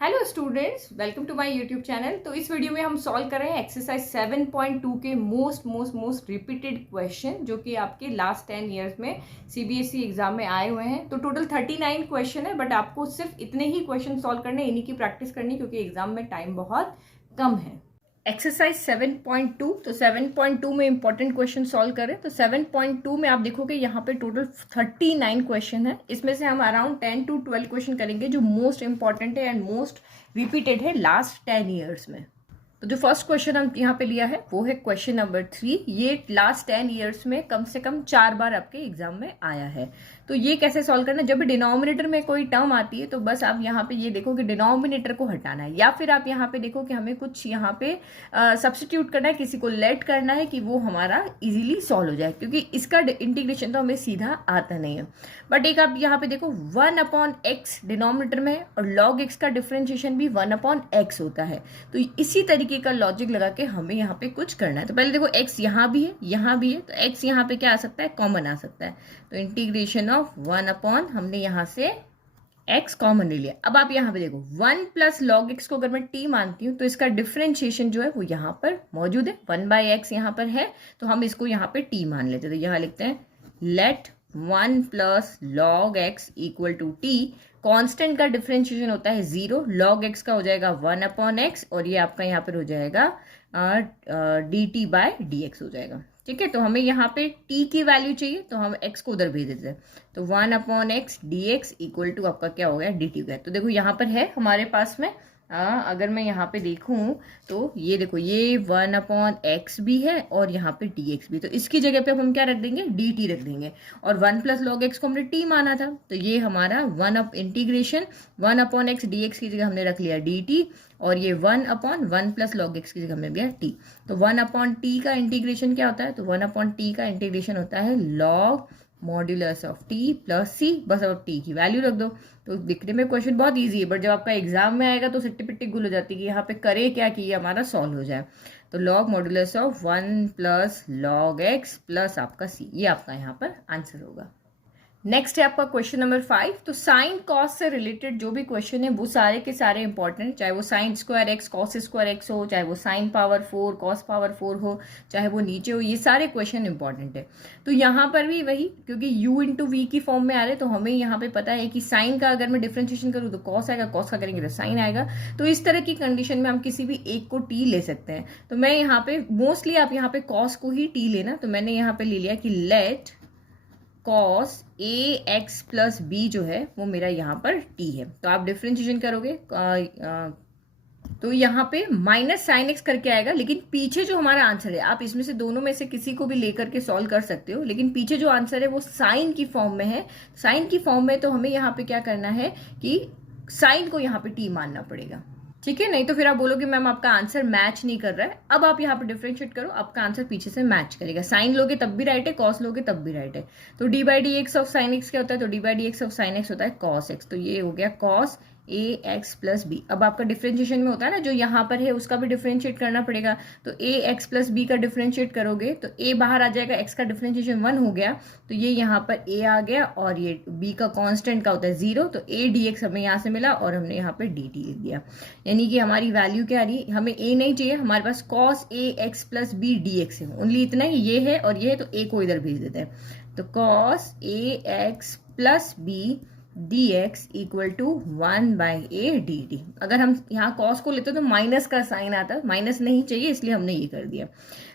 Hello students, welcome to my YouTube channel. तो इस video में हम सॉल्व कर रहे हैं एक्सरसाइज 7.2 के मोस्ट रिपीटेड क्वेश्चन जो कि आपके लास्ट 10 इयर्स में सीबीएसई एग्जाम में आए हुए हैं। तो टोटल 39 क्वेश्चन है, बट आपको सिर्फ इतने ही क्वेश्चन सॉल्व करने, इन्हीं की प्रैक्टिस करनी, क्योंकि एग्जाम में टाइम बहुत कम है। एक्सरसाइज 7.2, तो 7.2 में इंपॉर्टेंट क्वेश्चन सॉल्व करें। तो 7.2 में आप देखोगे यहाँ पे टोटल 39 क्वेश्चन है। इसमें से हम अराउंड 10 to 12 क्वेश्चन करेंगे जो मोस्ट इंपॉर्टेंट है एंड मोस्ट रिपीटेड है लास्ट 10 ईयर्स में। तो जो फर्स्ट क्वेश्चन हम यहाँ पे लिया है वो है क्वेश्चन नंबर 3। ये लास्ट 10 ईयर्स में कम से कम 4 बार आपके एग्जाम में आया है। तो ये कैसे सॉल्व करना है? जब भी डिनोमिनेटर में कोई टर्म आती है तो बस आप यहाँ पे ये देखो कि डिनोमिनेटर को हटाना है, या फिर आप यहाँ पे देखो कि हमें कुछ यहाँ पे सब्सटीट्यूट करना है, किसी को लेट करना है कि वो हमारा इजीली सॉल्व हो जाए, क्योंकि इसका इंटीग्रेशन तो हमें सीधा आता नहीं है। बट एक आप यहाँ पे देखो 1/x डिनोमिनेटर में है और log x का डिफरेंशिएशन भी 1/x होता है। तो इसी तरीके का लॉजिक लगा के हमें यहाँ पे कुछ करना है। तो पहले देखो x यहाँ भी है, यहाँ भी है, तो x यहाँ पे क्या आ सकता है? कॉमन आ सकता है। तो इंटीग्रेशन ऑफ 1/ हमने यहाँ से x कॉमन ले लिया। अब आप यहाँ पे देखो 1 + log x को अगर मैं t मानती हूँ तो इसका डिफरेंशिएशन जो है वो यहाँ पर मौजूद है, 1/x यहाँ पर है, तो हम इसको यहाँ पे t मान लेते हैं। तो यहाँ लिखते हैं let 1 + log x = t। Constant का डिफरेंशिएशन होता है 0, log x का हो जाएगा 1/x और ये आपका यहाँ पर हो जाएगा dt/dx हो जाएगा। ठीक है, तो हमें यहाँ पे t की वैल्यू चाहिए तो हम x को उधर भेज देते हैं। तो 1/x dx = आपका क्या हो गया? dt हो गया। तो देखो यहाँ पर है हमारे पास में अगर मैं यहाँ पे देखूं तो ये देखो ये 1/x भी है और यहाँ पे dx भी, तो इसकी जगह पे हम क्या रख देंगे? dt रख देंगे। और 1 + log x को हमने t माना था, तो ये हमारा 1/x dx की जगह हमने रख लिया dt, और ये 1/1 + log x की जगह हमने लिया t। तो 1/t का इंटीग्रेशन क्या होता है? तो 1/t का इंटीग्रेशन होता है log modulus of t + c। बस अब t की वैल्यू रख दो। तो दिखने में क्वेश्चन बहुत इजी है, बट जब आपका एग्जाम में आएगा तो सिट्टी पिट्टी गुल हो जाती है कि यहाँ पे करे क्या कि ये हमारा सॉल्व हो जाए। तो log modulus of 1 + log x + आपका c, ये आपका यहाँ पर आंसर होगा। नेक्स्ट है आपका क्वेश्चन नंबर 5। तो साइन कॉस से रिलेटेड जो भी क्वेश्चन है वो सारे के सारे इंपॉर्टेंट, चाहे वो sign square x cos square x हो, चाहे वो साइन पावर 4 कॉस पावर 4 हो, चाहे वो नीचे हो, ये सारे क्वेश्चन इंपॉर्टेंट है। तो यहाँ पर भी वही, क्योंकि u × v की फॉर्म में आ रहे हैं तो हमें यहाँ पे पता है कि साइन का अगर मैं डिफ्रेंशिएशन करूँ तो कॉस आएगा, कॉस का करेंगे तो साइन आएगा। तो इस तरह की कंडीशन में हम किसी भी एक को t ले सकते हैं। तो मैं यहाँ पे मोस्टली आप यहाँ पे कॉस को ही t लेना, तो मैंने यहाँ पे ले लिया कि लेट cos ax + b जो है वो मेरा यहाँ पर t है। तो आप डिफ्रेंशिएशन करोगे तो यहाँ पे -sin x करके आएगा, लेकिन पीछे जो हमारा आंसर है, आप इसमें से दोनों में से किसी को भी लेकर के सॉल्व कर सकते हो, लेकिन पीछे जो आंसर है वो साइन की फॉर्म में है। साइन की फॉर्म में तो हमें यहाँ पे क्या करना है कि साइन को यहाँ पे t मानना पड़ेगा। ठीक है, नहीं तो फिर आप बोलोगे मैम आपका आंसर मैच नहीं कर रहा है। अब आप यहाँ पे डिफरेंशिएट करो, आपका आंसर पीछे से मैच करेगा। साइन लोगे तब भी राइट है, कॉस लोगे तब भी राइट है। तो d/dx ऑफ साइन एक्स क्या होता है? तो d/dx ऑफ साइन एक्स होता है कॉस एक्स। तो ये हो गया कॉस ax + b। अब आपका डिफरेंशिएशन में होता है ना, जो यहाँ पर है उसका भी डिफरेंशिएट करना पड़ेगा। तो ax + b का डिफरेंशिएट करोगे तो a बाहर आ जाएगा, x का डिफरेंशिएशन 1 हो गया, तो ये यहाँ पर a आ गया, और ये b का कांस्टेंट का होता है 0, तो a dx हमें यहाँ से मिला और हमने यहाँ पे dt लिख दिया। यानी कि हमारी वैल्यू क्या आ रही है? हमें a नहीं चाहिए, हमारे पास cos ax + b dx है, ओनली इतना ही, ये है और ये है, तो a को इधर भेज देते हैं। तो cos ax + b dx = 1/a dt। अगर हम यहाँ cos को लेते तो माइनस का साइन आता, माइनस नहीं चाहिए इसलिए हमने ये कर दिया।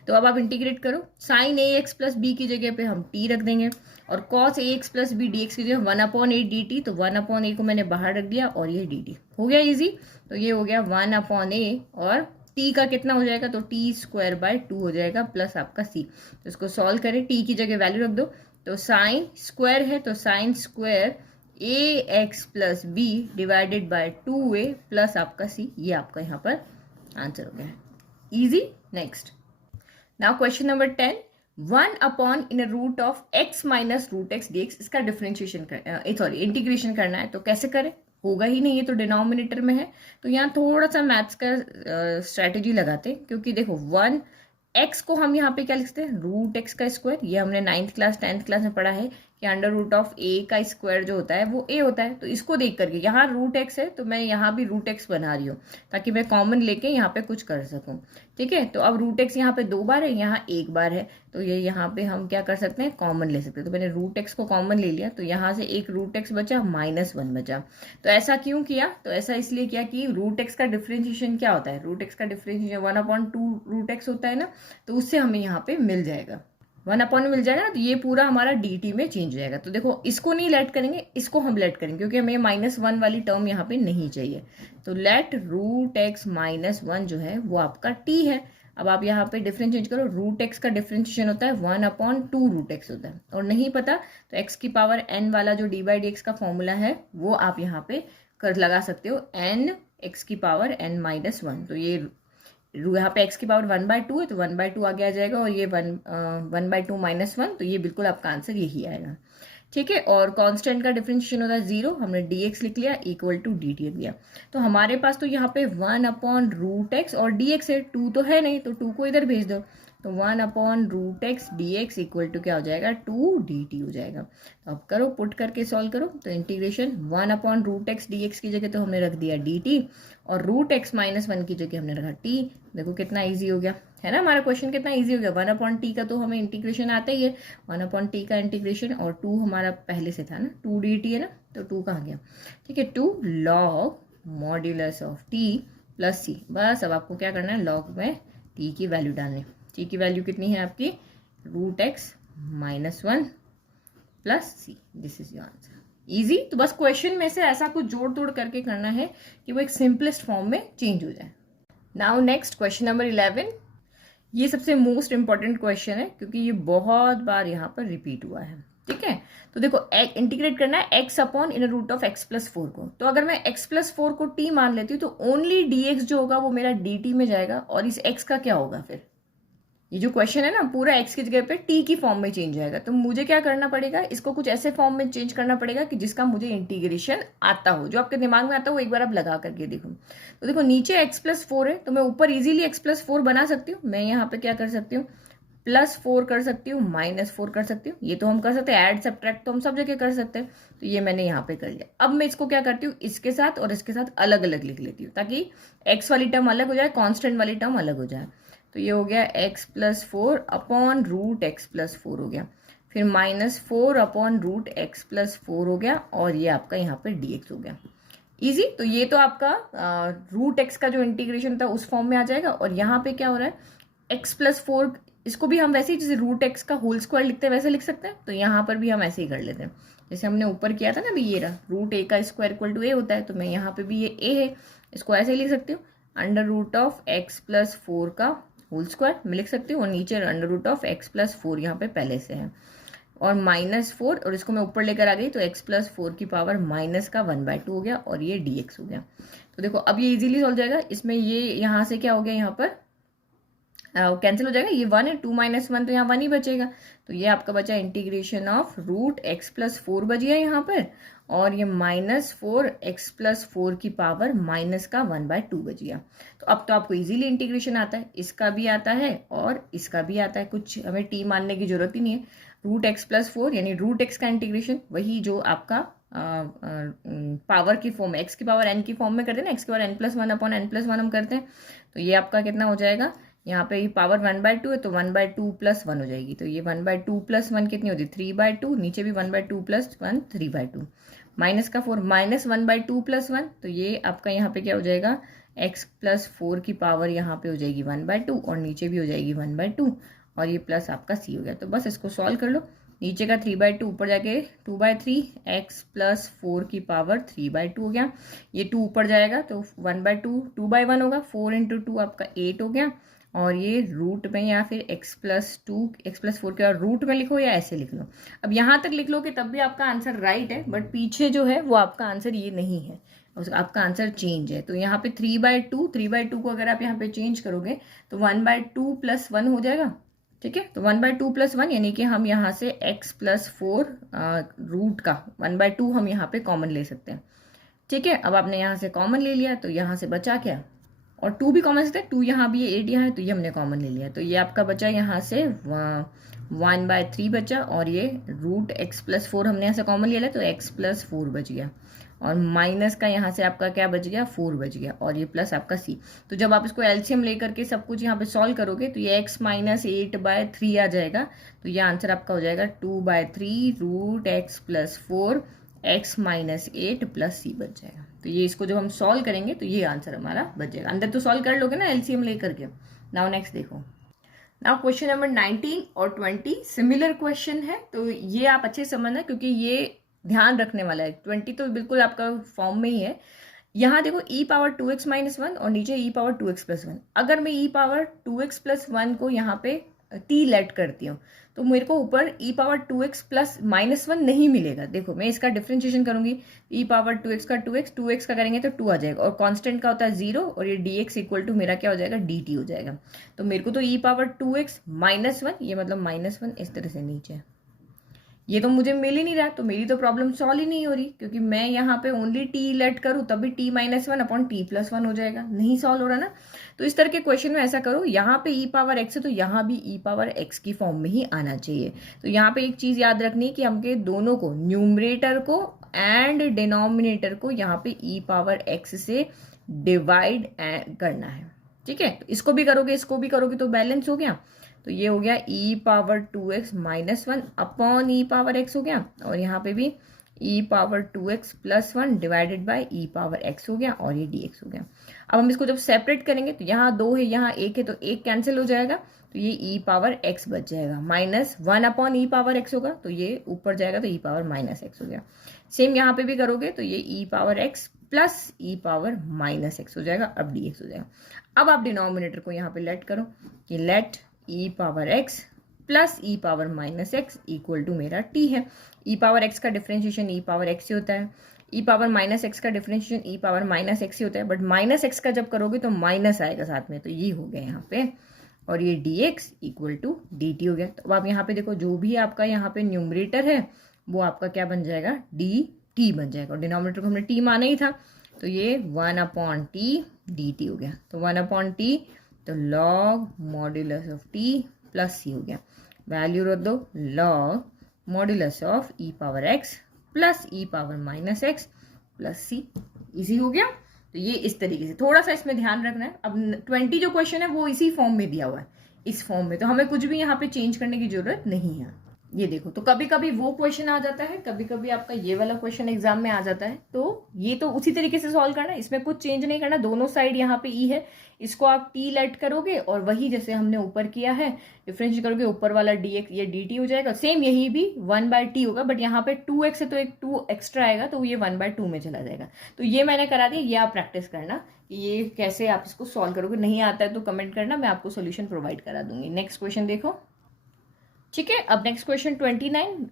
तो अब आप इंटीग्रेट करो, साइन ax + b की जगह पे हम t रख देंगे, और cos ax + b dx की जगह 1/a dt, तो 1/a को मैंने बाहर रख दिया और ये dt हो गया इजी। तो ये हो गया 1/a, और t का कितना हो जाएगा? तो t² / 2 हो जाएगा प्लस आपका c। तो इसको सॉल्व करें, t की जगह वैल्यू रख दो, तो साइन स्क्वायर है तो sine square ax + b / 2a plus आपका c, ये आपका यहाँ पर आंसर हो गया है। Easy. Next, now question number 10। 1/√(x - √x dx), इसका डिफरेंशिएशन इंटीग्रेशन करना है। तो कैसे करें? होगा ही नहीं, ये तो डिनोमिनेटर में है। तो यहाँ थोड़ा सा मैथ्स का स्ट्रेटेजी लगाते हैं, क्योंकि देखो 1x को हम यहाँ पे क्या लिखते हैं? √x²। ये हमने 9th क्लास 10th क्लास में पढ़ा है कि अंडर रूट ऑफ ए का स्क्वायर जो होता है वो ए होता है। तो इसको देख करके यहाँ रूट एक्स है तो मैं यहाँ भी रूट एक्स बना रही हूँ ताकि मैं कॉमन लेके यहाँ पे कुछ कर सकूँ। ठीक है, तो अब रूट एक्स यहाँ पे 2 बार है, यहाँ 1 बार है, तो ये यहाँ पे हम क्या कर सकते हैं, कॉमन ले सकते हैं। तो मैंने रूट एक्स को कॉमन ले लिया, तो यहाँ से एक रूट एक्स बचा, -1 बचा। तो ऐसा क्यों किया, तो ऐसा इसलिए किया कि रूट एक्स का डिफ्रेंशिएशन क्या होता है, रूट एक्स का डिफ्रेंशिएशन 1/2 रूट एक्स होता है ना, तो उससे हमें यहाँ पे मिल जाएगा 1 मिल जाएगा ना, तो ये पूरा हमारा dt में चेंज हो जाएगा। तो देखो इसको नहीं लेट करेंगे, इसको हम लेट करेंगे क्योंकि हमें -1 वाली टर्म यहाँ पे नहीं चाहिए। तो लेट रूट एक्स -1 जो है वो आपका t है। अब आप यहाँ पे डिफरेंशिएट करो, रूट एक्स का डिफरेंशिएशन होता है 1/2 रूट एक्स होता है, और नहीं पता तो x की पावर n वाला जो d/dx का फॉर्मूला है वो आप यहाँ पे कर लगा सकते हो, n x की पावर n-1। तो ये यहाँ पे x की पावर 1/2 है तो 1/2 आगे आ जाएगा, और ये 1/2 -1, तो ये बिल्कुल आपका आंसर यही आएगा। ठीक है, और कांस्टेंट का डिफरेंशिएशन होता है 0, हमने dx लिख लिया इक्वल टू dt लिख लिया। तो हमारे पास तो यहाँ पे 1/√x और dx है, 2 तो है नहीं, तो 2 को इधर भेज दो, तो 1/√x dx इक्वल टू क्या हो जाएगा, 2 dt हो जाएगा। तो अब करो, पुट करके सॉल्व करो, तो इंटीग्रेशन 1/√x dx की जगह तो हमने रख दिया dt, और √x -1 की जगह हमने रखा t। देखो कितना ईजी हो गया है ना, हमारा क्वेश्चन कितना ईजी हो गया। 1/t का तो हमें इंटीग्रेशन आता ही है, 1/t का इंटीग्रेशन, और 2 हमारा पहले से था ना, 2 dt है ना, तो 2 कहाँ गया। ठीक है, 2 log modulus of t plus c। बस अब आपको क्या करना है, लॉग में t की वैल्यू डालनी। t की वैल्यू कितनी है आपकी, √x -1 plus c। This is your answer. Easy. तो बस क्वेश्चन में से ऐसा कुछ जोड़ तोड़ करके करना है कि वो एक सिंपलेस्ट फॉर्म में चेंज हो जाए। Now next question number 11। ये सबसे मोस्ट इंपॉर्टेंट क्वेश्चन है क्योंकि ये बहुत बार यहाँ पर रिपीट हुआ है। ठीक है, तो देखो इंटीग्रेट करना है x/√x+4 को। तो अगर मैं x+4 को t मान लेती हूँ तो ओनली dx जो होगा वो मेरा dt में जाएगा, और इस x का क्या होगा, फिर ये जो क्वेश्चन है ना पूरा x की जगह पे t की फॉर्म में चेंज जाएगा। तो मुझे क्या करना पड़ेगा, इसको कुछ ऐसे फॉर्म में चेंज करना पड़ेगा कि जिसका मुझे इंटीग्रेशन आता हो, जो आपके दिमाग में आता हो वो एक बार आप लगा करके देखो। तो देखो नीचे x+4 है, तो मैं ऊपर इजीली x+4 बना सकती हूँ। मैं यहाँ पे क्या कर सकती हूँ, +4 कर सकती हूँ, -4 कर सकती हूँ, ये तो हम कर सकते हैं, ऐड सब्ट्रैक्ट तो हम सब जगह कर सकते हैं। तो ये मैंने यहाँ पे कर लिया। अब मैं इसको क्या करती हूँ, इसके साथ और इसके साथ अलग अलग लिख लेती हूँ ताकि x वाली टर्म अलग हो जाए, कॉन्स्टेंट वाली टर्म अलग हो जाए। तो ये हो गया x+4/√x+4 हो गया, फिर -4/√x+4 हो गया, और ये आपका यहाँ पे dx हो गया। इजी। तो ये तो आपका √x का जो इंटीग्रेशन था उस फॉर्म में आ जाएगा, और यहाँ पे क्या हो रहा है, x+4, इसको भी हम वैसे ही जैसे √x का होल स्क्वायर लिखते हैं वैसे लिख सकते हैं। तो यहाँ पर भी हम ऐसे ही कर लेते हैं जैसे हमने ऊपर किया था ना, अभी ये रहा √a का स्क्वायर इक्वल टू a होता है, तो मैं यहाँ पे भी ये a है, इसको ऐसे ही लिख सकती हूँ, √x+4 का होल स्क्वायर मैं लिख सकती हूँ, और नीचे √x+4 यहाँ पे पहले से है, और -4, और इसको मैं ऊपर लेकर आ गई तो x+4 की पावर -1/2 हो गया, और ये dx हो गया। तो देखो अब ये इजीली सॉल्व जाएगा। इसमें ये यहाँ से क्या हो गया, यहाँ पर कैंसिल हो जाएगा, ये 1 है, 2 - 1 तो यहाँ 1 ही बचेगा। तो ये आपका बचा इंटीग्रेशन ऑफ √x+4 बच गया यहाँ पर, और ये -4x+4 की पावर -1/2 बच गया। तो अब तो आपको इजीली इंटीग्रेशन आता है, इसका भी आता है और इसका भी आता है, कुछ हमें t मानने की जरूरत ही नहीं है। √x+4 यानी √x का इंटीग्रेशन वही जो आपका पावर की फॉर्म है, x की पावर n की फॉर्म में करते हैं ना, x की पावर n+1/n+1 हम करते हैं। तो ये आपका कितना हो जाएगा, यहाँ पे ये पावर 1/2 है तो 1/2 + 1 हो जाएगी। तो ये 1/2 + 1 कितनी होती है, 3/2, नीचे भी 1/2 + 1 3/2, माइनस का 4 -1/2 + 1, तो ये आपका यहाँ पे क्या हो जाएगा, x+4 की पावर यहाँ पे हो जाएगी 1/2, और नीचे भी हो जाएगी 1/2, और ये प्लस आपका c हो गया। तो बस इसको सॉल्व कर लो, नीचे का 3/2 ऊपर जाके 2/3, x+4 की पावर 3/2 हो गया, ये 2 ऊपर जाएगा तो 1/2 2/1 होगा, 4 × 2 आपका 8 हो गया, और ये रूट में या फिर x+4 के और रूट में लिखो या ऐसे लिख लो। अब यहाँ तक लिख लो कि तब भी आपका आंसर राइट है, बट पीछे जो है वो आपका आंसर ये नहीं है, आपका आंसर चेंज है। तो यहाँ पे 3/2 को अगर आप यहाँ पे चेंज करोगे तो 1/2 + 1 हो जाएगा। ठीक है, तो 1/2 + 1 यानी कि हम यहाँ से x+4 रूट का 1/2 हम यहाँ पे कॉमन ले सकते हैं। ठीक है, अब आपने यहाँ से कॉमन ले लिया तो यहाँ से बचा क्या, और 2 भी कॉमन सकता है, 2 यहाँ भी है, 8 यहाँ है, तो ये हमने कॉमन ले लिया। तो ये आपका बचा यहाँ से 1/3 बचा, और ये √x+4 हमने यहाँ से कॉमन ले लिया, तो x+4 बच गया, और माइनस का यहाँ से आपका क्या बच गया, 4 बच गया, और ये प्लस आपका c। तो जब आप इसको एलसीएम लेकर के सब कुछ यहाँ पे सॉल्व करोगे तो ये x - 8/3 आ जाएगा। तो ये आंसर आपका हो जाएगा 2/3 √x+4 x - 8 + c बच जाएगा। तो ये इसको जब हम सॉल्व करेंगे तो ये आंसर हमारा बच जाएगा। अंदर तो सॉल्व कर लोगे ना एलसीएम लेकर के। नाउ नेक्स्ट देखो, नाउ क्वेश्चन नंबर 19 और 20 सिमिलर क्वेश्चन है, तो ये आप अच्छे से समझना क्योंकि ये ध्यान रखने वाला है। 20 तो बिल्कुल आपका फॉर्म में ही है। यहाँ देखो e⁻2x - 1 और नीचे e⁻2x + 1। अगर मैं e⁻2x + 1 को यहाँ पे t लेट करती हूँ तो मेरे को ऊपर e⁻2x + -1 नहीं मिलेगा। देखो मैं इसका डिफ्रेंशिएशन करूंगी, e⁻2x का 2x का करेंगे तो 2 आ जाएगा, और कांस्टेंट का होता है 0, और ये dx = मेरा क्या हो जाएगा, dt हो जाएगा। तो मेरे को तो e⁻2x - 1, ये मतलब -1 इस तरह से नीचे, ये तो मुझे मिल ही नहीं रहा, तो मेरी तो प्रॉब्लम सॉल्व ही नहीं हो रही, क्योंकि मैं यहाँ पे ओनली t लेट करूँ तब भी t - 1/t+1 हो जाएगा, नहीं सॉल्व हो रहा ना। तो इस तरह के क्वेश्चन में ऐसा करो, यहाँ पे e⁻x है तो यहाँ भी e⁻x की फॉर्म में ही आना चाहिए। तो यहाँ पे एक चीज याद रखनी है कि हमके दोनों को, न्यूमरेटर को एंड डिनोमिनेटर को, यहाँ पे e⁻x से डिवाइड करना है। ठीक है, तो इसको भी करोगे इसको भी करोगे तो बैलेंस हो गया। तो ये हो गया e⁻2x - 1 अपॉन e⁻x हो गया, और यहाँ पे भी e⁻2x + 1 डिवाइडेड बाय e⁻x हो गया, और ये dx हो गया। अब हम इसको जब सेपरेट करेंगे तो यहाँ 2 है यहाँ 1 है, तो 1 कैंसिल हो जाएगा, तो ये e⁻x बच जाएगा, -1 अपॉन e⁻x होगा, तो ये ऊपर जाएगा तो e⁻x हो गया। सेम यहाँ पे भी करोगे तो ये e⁻x + e⁻x हो जाएगा, अब dx हो जाएगा। अब आप डिनोमिनेटर को यहाँ पे लेट करो कि लेट e⁻x + e⁻x = मेरा t है। e⁻x का डिफरेंशिएशन e⁻x से होता है, e⁻x का डिफरेंशिएशन e⁻x से होता है, बट -x का जब करोगे तो माइनस आएगा साथ में, तो ये हो गया यहाँ पे, और ये dx = dt हो गया। तो अब आप यहाँ पे देखो, जो भी आपका यहाँ पे न्यूमरेटर है वो आपका क्या बन जाएगा, dt बन जाएगा, और डिनोमिनेटर को हमने t माना ही था, तो ये 1/t dt हो गया। तो 1/t, तो log modulus of t + c हो गया, वैल्यू रख दो, log modulus of e⁻x + e⁻x + c, easy हो गया। तो ये इस तरीके से, थोड़ा सा इसमें ध्यान रखना है। अब 20 जो क्वेश्चन है वो इसी फॉर्म में दिया हुआ है, इस फॉर्म में, तो हमें कुछ भी यहाँ पे चेंज करने की जरूरत नहीं है। ये देखो, तो कभी कभी वो क्वेश्चन आ जाता है, कभी कभी आपका ये वाला क्वेश्चन एग्जाम में आ जाता है, तो ये तो उसी तरीके से सॉल्व करना है, इसमें कुछ चेंज नहीं करना। दोनों साइड यहाँ पे e है, इसको आप t लेट करोगे, और वही जैसे हमने ऊपर किया है डिफरेंशिएट करोगे, ऊपर वाला dx ये dt हो जाएगा। सेम यही भी 1/t होगा, बट यहाँ पे 2x है तो एक 2 एक्स्ट्रा आएगा, तो ये 1/2 में चला जाएगा। तो ये मैंने करा दिया, ये आप प्रैक्टिस करना कि ये कैसे आप इसको सॉल्व करोगे। नहीं आता है तो कमेंट करना, मैं आपको सोल्यूशन प्रोवाइड करा दूंगी। नेक्स्ट क्वेश्चन देखो, ठीक है। अब next question 29,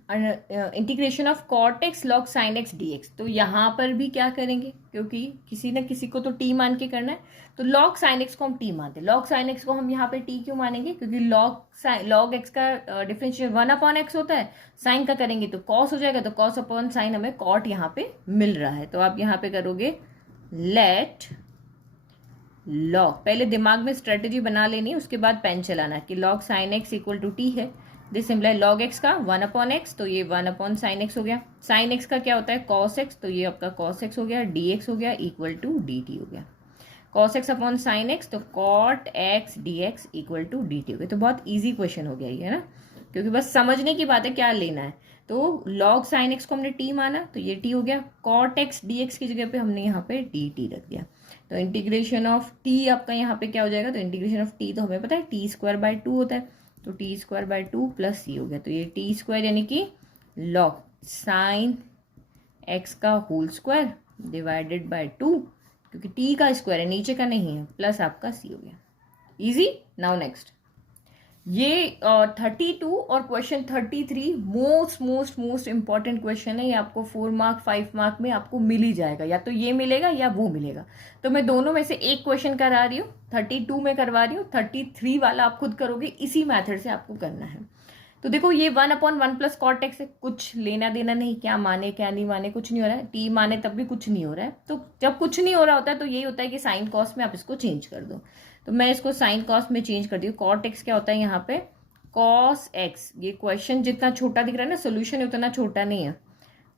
integration of cot x log sin x dx। तो यहाँ पर भी क्या करेंगे, क्योंकि किसी न किसी को तो t मान के करना है, तो log sin x को हम t मानते हैं। log sin x को हम यहाँ पे t क्यों मानेंगे, क्योंकि log x का डिफरेंशियल 1/x होता है, sin का करेंगे तो cos हो जाएगा, तो cos अपॉन sin हमें cot यहाँ पे मिल रहा है। तो आप यहाँ पे करोगे लेट log, पहले दिमाग में स्ट्रेटेजी बना लेनी है, उसके बाद पेन चलाना है कि log sin x = t है। दिस सिंपलाई log x का 1/x, तो ये 1/sin x हो गया। sin x का क्या होता है, cos x, तो ये आपका cos x हो गया, dx हो गया = dt हो गया। cos x upon sin x, तो cot x dx = dt हो गया। तो बहुत इजी क्वेश्चन हो गया ये, है ना, क्योंकि बस समझने की बात है क्या लेना है। तो log sin x को हमने t माना, तो ये t हो गया। cot x dx की जगह पे हमने यहाँ पे dt रख दिया, तो इंटीग्रेशन ऑफ t आपका यहाँ पे क्या हो जाएगा, तो इंटीग्रेशन ऑफ t तो हमें पता है t²/2 होता है, तो t²/2 + c हो गया। तो ये t² यानी कि log sin x का होल स्क्वायर डिवाइडेड बाय 2, क्योंकि t का स्क्वायर है, नीचे का नहीं है, प्लस आपका c हो गया। इजी। नाउ नेक्स्ट, ये 32 और क्वेश्चन 33 मोस्ट इंपॉर्टेंट क्वेश्चन है। ये आपको 4 मार्क 5 मार्क में आपको मिल ही जाएगा, या तो ये मिलेगा या वो मिलेगा। तो मैं दोनों में से एक क्वेश्चन करा रही हूँ, 32 में करवा रही हूँ, 33 वाला आप खुद करोगे, इसी मेथड से आपको करना है। तो देखो ये 1/1 प्लस कॉट एक्स है, कुछ लेना देना नहीं, क्या माने क्या नहीं माने कुछ नहीं हो रहा है, टी माने तब भी कुछ नहीं हो रहा है। तो जब कुछ नहीं हो रहा होता है तो यही होता है कि साइन कॉस में आप इसको चेंज कर दो। तो मैं इसको साइन कॉस में चेंज कर दी हूँ। कॉट एक्स क्या होता है यहाँ पे, कॉस एक्स। ये क्वेश्चन जितना छोटा दिख रहा है ना, सोल्यूशन उतना छोटा नहीं है।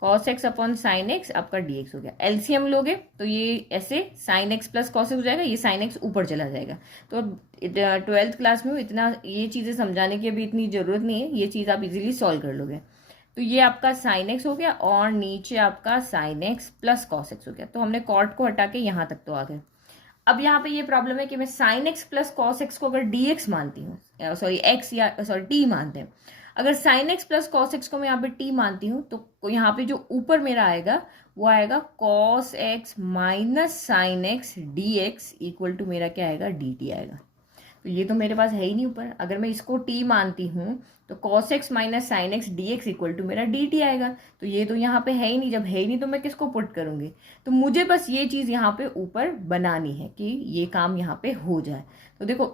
Cos x upon sine x आपका डी एक्स हो गया। एलसीएम लोगे तो ये ऐसे sign x plus cos x हो जाएगा, ये साइन एक्स ऊपर चला जाएगा। तो 12th क्लास में इतना ये चीज़ें समझाने की अभी इतनी ज़रूरत नहीं है, ये चीज़ आप इजीली सॉल्व कर लोगे। तो ये आपका साइन एक्स हो गया और नीचे आपका sign x plus cos x हो गया। तो हमने कॉट को हटा के यहाँ तक तो आ गए। अब यहाँ पे ये प्रॉब्लम है कि मैं sign x plus cos x को अगर डी एक्स मानती हूँ, सॉरी एक्स या सॉरी टी मानते हैं, अगर sign x plus cos x को मैं यहाँ पे टी मानती हूँ तो यहाँ पे जो ऊपर मेरा आएगा वो आएगा cos x minus sine x d x equal to मेरा क्या आएगा, डी टी आएगा। तो ये तो मेरे पास है ही नहीं ऊपर। अगर मैं इसको टी मानती हूँ तो cos x minus sine x d x equal to मेरा डी टी आएगा। तो ये तो यहाँ पे है ही नहीं, जब है ही नहीं तो मैं किसको पुट करूँगी। तो मुझे बस ये चीज़ यहाँ पे ऊपर बनानी है कि ये काम यहाँ पे हो जाए। तो देखो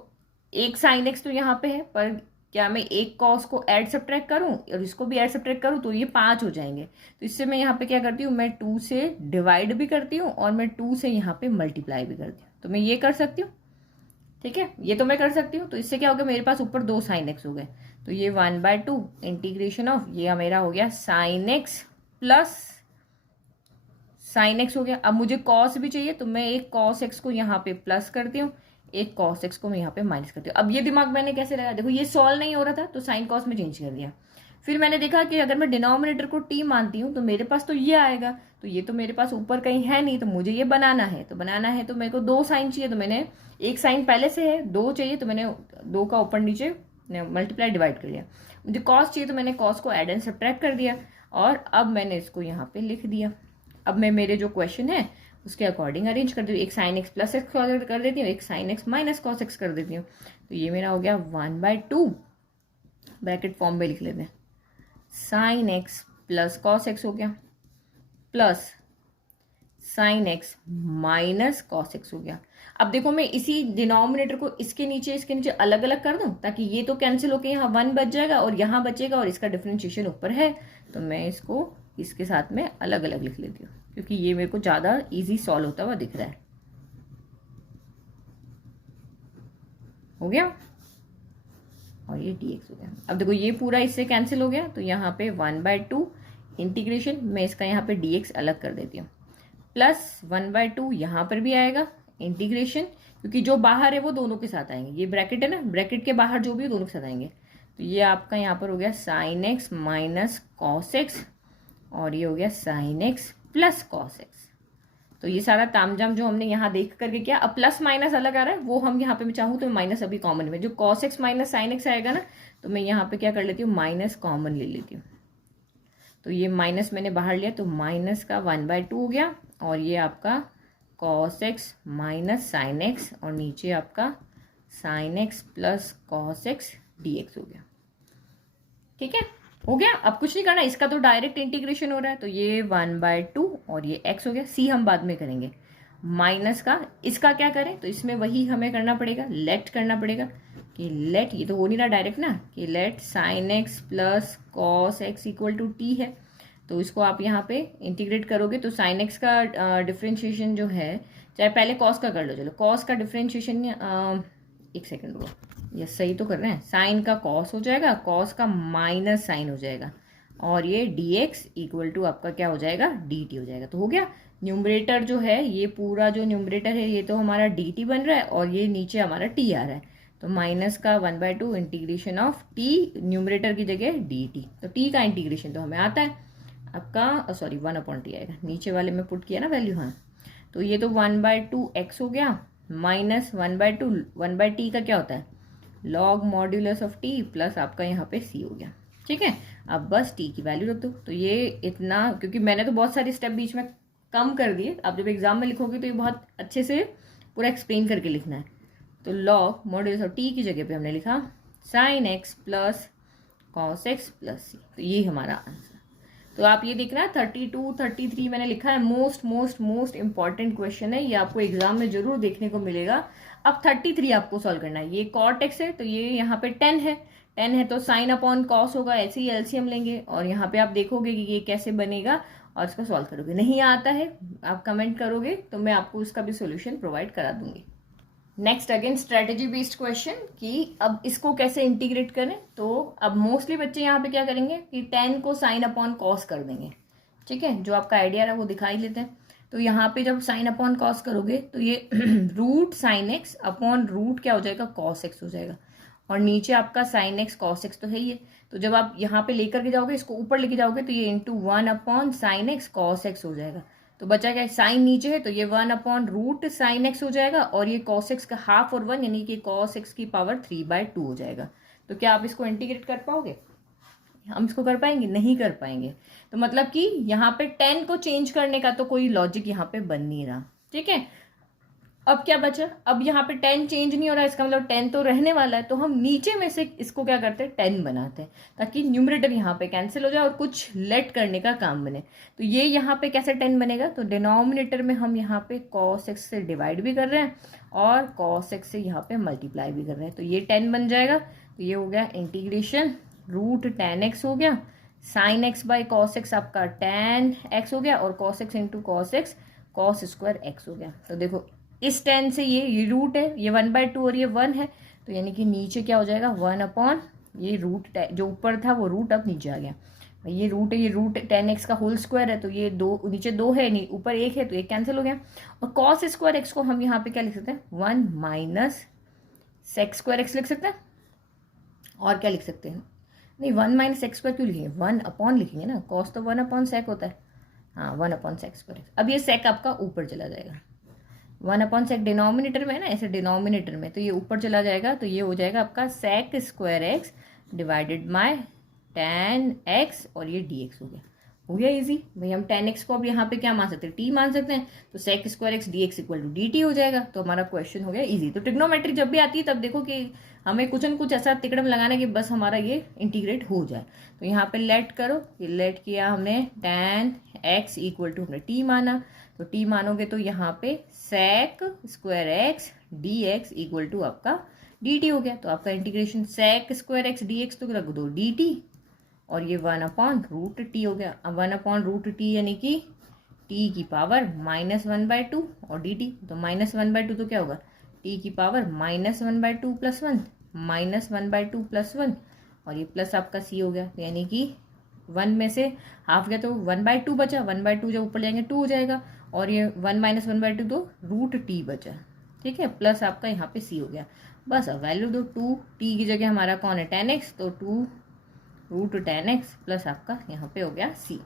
एक साइन एक्स तो यहाँ पे है, पर क्या मैं एक कॉस को ऐड सब्ट्रैक्ट करूँ और इसको भी ऐड सब्ट्रैक्ट करूँ तो ये 5 हो जाएंगे। तो इससे मैं यहाँ पे क्या करती हूँ, मैं 2 से डिवाइड भी करती हूँ और मैं 2 से यहाँ पे मल्टीप्लाई भी करती हूँ। तो मैं ये कर सकती हूँ, ठीक है, ये तो मैं कर सकती हूँ। तो इससे क्या हो गया, मेरे पास ऊपर 2 साइन एक्स हो गए। तो ये 1/2 इंटीग्रेशन ऑफ ये मेरा हो गया sign x plus sine x हो गया। अब मुझे कॉस भी चाहिए तो मैं एक कॉस एक्स को यहाँ पे प्लस करती हूँ, एक कॉस एक्स को मैं यहाँ पे माइनस करती हूँ। अब ये दिमाग मैंने कैसे लगाया, देखो ये सॉल्व नहीं हो रहा था तो साइन कॉस में चेंज कर दिया। फिर मैंने देखा कि अगर मैं डिनोमिनेटर को टी मानती हूँ तो मेरे पास तो ये आएगा, तो ये तो मेरे पास ऊपर कहीं है नहीं, तो मुझे ये बनाना है। तो बनाना है तो मेरे को 2 साइन चाहिए, तो मैंने एक साइन पहले से है, 2 चाहिए तो मैंने 2 का ऊपर नीचे मल्टीप्लाई डिवाइड कर लिया। मुझे कॉस चाहिए तो मैंने कॉस को ऐड एंड सब्ट्रैक्ट कर दिया और अब मैंने इसको यहाँ पे लिख दिया। अब मैं मेरे जो क्वेश्चन है उसके अकॉर्डिंग अरेंज कर देती हूँ। एक साइन एक्स प्लस एक्स कर देती हूँ, एक sine x minus cos x कर देती हूँ। तो ये मेरा हो गया 1/2 ब्रैकेट फॉर्म में लिख लेते हैं, sign x plus cos x हो गया plus sine x minus cos x हो गया। अब देखो मैं इसी डिनोमिनेटर को इसके नीचे अलग अलग कर दूं ताकि ये तो कैंसिल होकर यहाँ 1 बच जाएगा और यहाँ बचेगा और इसका डिफरेंशिएशन ऊपर है। तो मैं इसको इसके साथ में अलग अलग लिख लेती हूँ क्योंकि ये मेरे को ज़्यादा इजी सॉल्व होता हुआ दिख रहा है। हो गया और ये dx हो गया। अब देखो ये पूरा इससे कैंसिल हो गया तो यहाँ पे 1/2 इंटीग्रेशन, मैं इसका यहाँ पे dx अलग कर देती हूँ, प्लस 1/2 यहाँ पर भी आएगा इंटीग्रेशन, क्योंकि जो बाहर है वो दोनों के साथ आएंगे। ये ब्रैकेट है ना, ब्रैकेट के बाहर जो भी है दोनों के साथ आएंगे। तो ये आपका यहाँ पर हो गया sine x minus cos x और ये हो गया sign x plus cos x. तो ये सारा तामझाम जो हमने यहाँ देख करके किया, अब प्लस माइनस अलग आ रहा है वो हम यहाँ पे मैं चाहूँ तो माइनस अभी कॉमन में जो cos x minus sine x आएगा ना, तो मैं यहाँ पे क्या कर लेती हूँ, माइनस कॉमन ले लेती हूँ। तो ये माइनस मैंने बाहर लिया तो माइनस का 1/2 हो गया और ये आपका cos x minus sine x और नीचे आपका sign x plus cos x d x हो गया। ठीक है, हो गया। अब कुछ नहीं करना, इसका तो डायरेक्ट इंटीग्रेशन हो रहा है। तो ये 1/2 और ये x हो गया, c हम बाद में करेंगे। माइनस का इसका क्या करें, तो इसमें वही हमें करना पड़ेगा, लेट करना पड़ेगा कि लेट, ये तो हो नहीं रहा डायरेक्ट ना, कि let sine x plus cos x equal to t है। तो इसको आप यहाँ पे इंटीग्रेट करोगे तो साइन एक्स का डिफ्रेंशिएशन जो है, चाहे पहले कॉस का कर लो, चलो कॉस का डिफ्रेंशिएशन, एक सेकेंड रुको, ये सही तो कर रहे हैं, साइन का कॉस हो जाएगा, कॉस का माइनस साइन हो जाएगा और ये dx इक्वल टू आपका क्या हो जाएगा, dt हो जाएगा। तो हो गया, न्यूमरेटर जो है ये पूरा जो न्यूमरेटर है ये तो हमारा dt बन रहा है और ये नीचे हमारा t आ रहा है। तो माइनस का 1/2 इंटीग्रेशन ऑफ t, न्यूमरेटर की जगह dt। तो t का इंटीग्रेशन तो हमें आता है आपका, सॉरी 1/t आएगा, नीचे वाले में पुट किया ना वैल्यू, हाँ। तो ये तो 1/2 x हो गया माइनस 1/2, 1/t का क्या होता है, log modulus of t plus आपका यहाँ पे c हो गया। ठीक है, अब बस t की वैल्यू रख दो। तो ये इतना, क्योंकि मैंने तो बहुत सारे स्टेप बीच में कम कर दिए, आप जब एग्जाम में लिखोगे तो ये बहुत अच्छे से पूरा एक्सप्लेन करके लिखना है। तो लॉग मॉड्यूलस ऑफ t की जगह पे हमने लिखा sign x plus cos x plus c। तो ये हमारा आंसर। तो आप ये देखना 32, 33 मैंने लिखा है, मोस्ट इंपॉर्टेंट क्वेश्चन है, ये आपको एग्जाम में जरूर देखने को मिलेगा। अब 33 आपको सॉल्व करना है। ये कॉट एक्स है तो ये यहाँ पे 10 है, 10 है तो साइन अपॉन कॉस होगा, ऐसे ही एलसीएम लेंगे और यहाँ पे आप देखोगे कि ये कैसे बनेगा और इसको सॉल्व करोगे। नहीं आता है आप कमेंट करोगे तो मैं आपको उसका भी सोल्यूशन प्रोवाइड करा दूंगी। Next again strategy based question कि अब इसको कैसे इंटीग्रेट करें। तो अब मोस्टली बच्चे यहाँ पे क्या करेंगे कि 10 को साइन अपॉन कॉस कर देंगे, ठीक है, जो आपका आइडिया रहा वो दिखाई लेते हैं। तो यहाँ पे जब साइन अपॉन कॉस करोगे तो ये root sine x upon root क्या हो जाएगा, कॉस एक्स हो जाएगा, और नीचे आपका साइन एक्स कॉस एक्स तो है ही है। तो जब आप यहाँ पे लेकर के जाओगे, इसको ऊपर लेके जाओगे तो ये into 1 upon sine x cos x हो जाएगा। तो बचा क्या, साइन नीचे है तो ये 1 अपॉन रूट साइन एक्स हो जाएगा, और ये कॉस एक्स का हाफ और 1 यानी कि कॉस एक्स की पावर 3/2 हो जाएगा। तो क्या आप इसको इंटीग्रेट कर पाओगे? हम इसको कर पाएंगे? नहीं कर पाएंगे। तो मतलब कि यहाँ पे 10 को चेंज करने का तो कोई लॉजिक यहाँ पे बन नहीं रहा, ठीक है। अब क्या बचा, अब यहाँ पे 10 चेंज नहीं हो रहा, इसका मतलब 10 तो रहने वाला है। तो हम नीचे में से इसको क्या करते हैं, 10 बनाते हैं, ताकि न्यूमरेटर यहाँ पे कैंसिल हो जाए और कुछ लेट करने का काम बने। तो ये यहाँ पे कैसे 10 बनेगा, तो डिनोमिनेटर में हम यहाँ पे cos x से डिवाइड भी कर रहे हैं और cos x से यहाँ पे मल्टीप्लाई भी कर रहे हैं। तो ये 10 बन जाएगा। तो ये हो गया इंटीग्रेशन रूट tan x हो गया, sine x by cos x आपका tan x हो गया, और cos x into cos x cos square x हो गया। तो देखो इस 10 से ये रूट है, ये 1/2 और ये 1 है, तो यानी कि नीचे क्या हो जाएगा, 1 अपॉन ये रूट जो ऊपर था वो रूट अब नीचे आ गया। ये रूट है, ये रूट tan x का होल स्क्वायर है, तो ये 2 नीचे 2 है, नहीं ऊपर 1 है, तो 1 कैंसिल हो गया। और कॉस स्क्वायर एक्स को हम यहाँ पे क्या लिख सकते हैं, 1 माइनस सेक्स स्क्वायर एक्स लिख सकते हैं। और क्या लिख सकते हैं, नहीं 1 माइनस सेक्स स्क्वायर क्यों लिखेंगे, 1 अपॉन लिखेंगे ना, कॉस तो 1 अपॉन सेक होता है, हाँ 1 अपॉन सेक्स स्क्वायर एक्स। अब ये सेक आपका ऊपर चला जाएगा, 1 अपॉन सेक डिनोमिनेटर में है ना, ऐसे डिनोमिनेटर में, तो ये ऊपर चला जाएगा, तो ये हो जाएगा आपका sec square x divided by tan x, और ये dx हो गया इजी भाई। हम tan x को अब यहाँ पे क्या मान सकते हैं, t मान सकते हैं, तो sec square x dx equal to dt हो जाएगा। तो हमारा क्वेश्चन हो गया इजी। तो ट्रिग्नोमेट्री जब भी आती है तब देखो कि हमें कुछ न कुछ ऐसा तिकड़म लगाना कि बस हमारा ये इंटीग्रेट हो जाए। तो यहाँ पे लेट करो, ये लेट किया हमने, tan x इक्वल टू हमने t माना, तो t मानोगे तो यहाँ पे sec square x dx equal to आपका dt हो गया। तो आपका integration sec square x dx तो रख दो dt, और ये 1 अपॉन रूट टी हो गया। अब 1 अपॉन रूट टी यानी कि टी की पावर -1/2 और डी टी, तो -1/2 तो क्या होगा, टी की पावर -1/2 प्लस 1 -1/2 प्लस 1, और ये प्लस आपका सी हो गया। यानी कि 1 में से हाफ गया तो 1/2 बचा, 1/2 जब ऊपर जाएंगे 2 हो जाएगा, और ये 1 माइनस 1/2 तो रूट टी बचा, ठीक है, प्लस आपका यहाँ पे सी हो गया। बस अब वैल्यू दो, 2 टी की जगह हमारा कौन है, tan x, तो 2 रूट tan x प्लस आपका यहाँ पे हो गया c।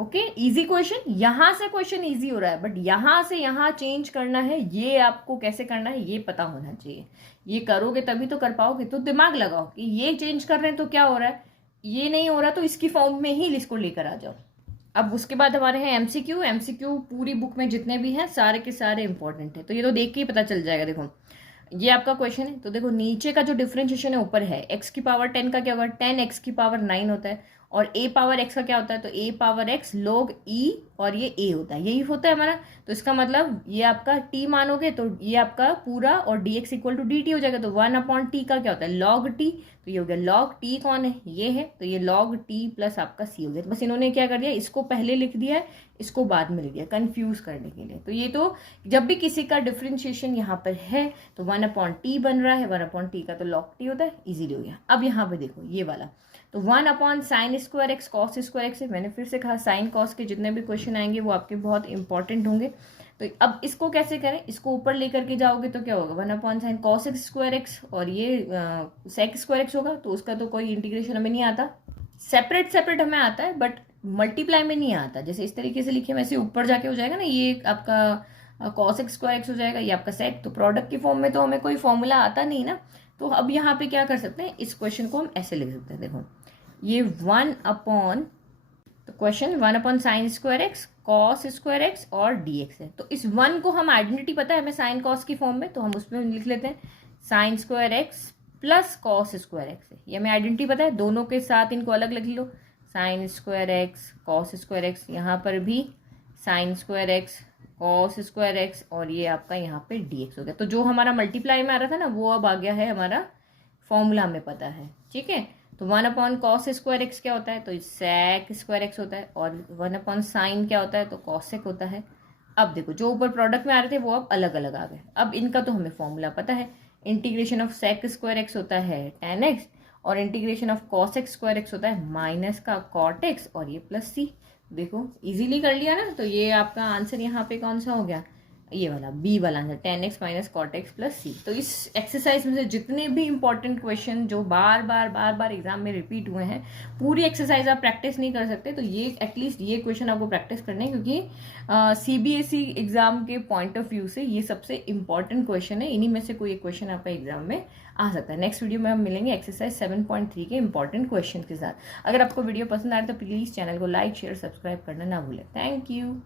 ओके, इजी क्वेश्चन, यहाँ से क्वेश्चन इजी हो रहा है, बट यहाँ से यहाँ चेंज करना है, ये आपको कैसे करना है ये पता होना चाहिए। ये करोगे तभी तो कर पाओगे। तो दिमाग लगाओ कि ये चेंज कर रहे हैं तो क्या हो रहा है, ये नहीं हो रहा तो इसकी फॉर्म में ही इसको लेकर आ जाओ। अब उसके बाद हमारे हैं एमसीक्यू। एमसीक्यू पूरी बुक में जितने भी हैं सारे के सारे इंपॉर्टेंट है, तो ये तो देख के ही पता चल जाएगा। देखो ये आपका क्वेश्चन है, तो देखो नीचे का जो डिफरेंशिएशन है ऊपर है, x की पावर 10 का क्या होगा, 10x की पावर 9 होता है, और a पावर x का क्या होता है, तो a power x log e, और ये a होता है, यही होता है हमारा। तो इसका मतलब ये आपका t मानोगे तो ये आपका पूरा, और dx इक्वल टू dt हो जाएगा। तो 1 अपॉन टी का क्या होता है, log t, तो ये हो गया log t कौन है, ये है, तो ये log t प्लस आपका c हो गया। तो बस इन्होंने क्या कर दिया, इसको पहले लिख दिया है, इसको बाद में लिख दिया कंफ्यूज करने के लिए। तो ये तो जब भी किसी का डिफरेंशिएशन यहाँ पर है तो 1 अपॉन टी बन रहा है, 1 अपॉन टी का तो log t होता है, इजीली हो गया। अब यहाँ पे देखो ये वाला, तो 1 upon sine square x cos square x है। मैंने फिर से कहा साइन कॉस के जितने भी क्वेश्चन आएंगे वो आपके बहुत इंपॉर्टेंट होंगे। तो अब इसको कैसे करें, इसको ऊपर लेकर के जाओगे तो क्या होगा, 1 upon sine cos x square x, और ये सेक स्क्वायर एक्स होगा, तो उसका तो कोई इंटीग्रेशन हमें नहीं आता, सेपरेट सेपरेट हमें आता है बट मल्टीप्लाई में नहीं आता। जैसे इस तरीके से लिखे वैसे ऊपर जाके हो जाएगा ना, ये आपका कॉस एक्स स्क्वायर एक्स हो जाएगा, ये आपका सेक। तो प्रोडक्ट की फॉर्म में तो हमें कोई फॉर्मूला आता नहीं ना, तो अब यहाँ पे क्या कर सकते हैं, इस क्वेश्चन को हम ऐसे लिख सकते हैं। देखो ये 1 अपॉन, तो question 1 upon sine square x cos square x और dx है। तो इस 1 को हम आइडेंटिटी पता है हमें साइन कॉस की फॉर्म में, तो हम उसमें लिख लेते हैं sign square x plus cos square x है, ये हमें आइडेंटिटी पता है। दोनों के साथ इनको अलग लिख लो, sine square x cos square x, यहाँ पर भी sine square x cos square x, और ये आपका यहाँ पे dx हो गया। तो जो हमारा मल्टीप्लाई में आ रहा था ना वो अब आ गया है हमारा फॉर्मूला हमें पता है, ठीक है। तो 1/cos² क्या होता है, तो sec² होता है, और 1/sin क्या होता है, तो cos होता है। अब देखो जो ऊपर प्रोडक्ट में आ रहे थे वो अब अलग अलग आ गए। अब इनका तो हमें फॉर्मूला पता है, इंटीग्रेशन ऑफ sec² होता है tan x, और इंटीग्रेशन ऑफ cos² होता है माइनस का cot x, और ये प्लस c। देखो इजीली कर लिया ना। तो ये आपका आंसर यहाँ पे कौन सा हो गया, ये वाला बी वाला answer, tan x minus cot x plus C. तो इस एक्सरसाइज में से जितने भी इंपॉर्टेंट क्वेश्चन जो बार बार एग्जाम में रिपीट हुए हैं, पूरी एक्सरसाइज आप प्रैक्टिस नहीं कर सकते, तो ये एटलीस्ट ये क्वेश्चन आपको प्रैक्टिस करने हैं, क्योंकि सीबीएसई एग्जाम के पॉइंट ऑफ व्यू से ये सबसे इंपॉर्टेंट क्वेश्चन है। इन्हीं में से कोई एक क्वेश्चन आपका एग्जाम में आ सकता है। नेक्स्ट वीडियो में हम मिलेंगे एक्सरसाइज 7.3 के इंपॉर्टेंट क्वेश्चन के साथ। अगर आपको वीडियो पसंद आए तो प्लीज़ चैनल को लाइक शेयर सब्सक्राइब करना ना भूलें। Thank you.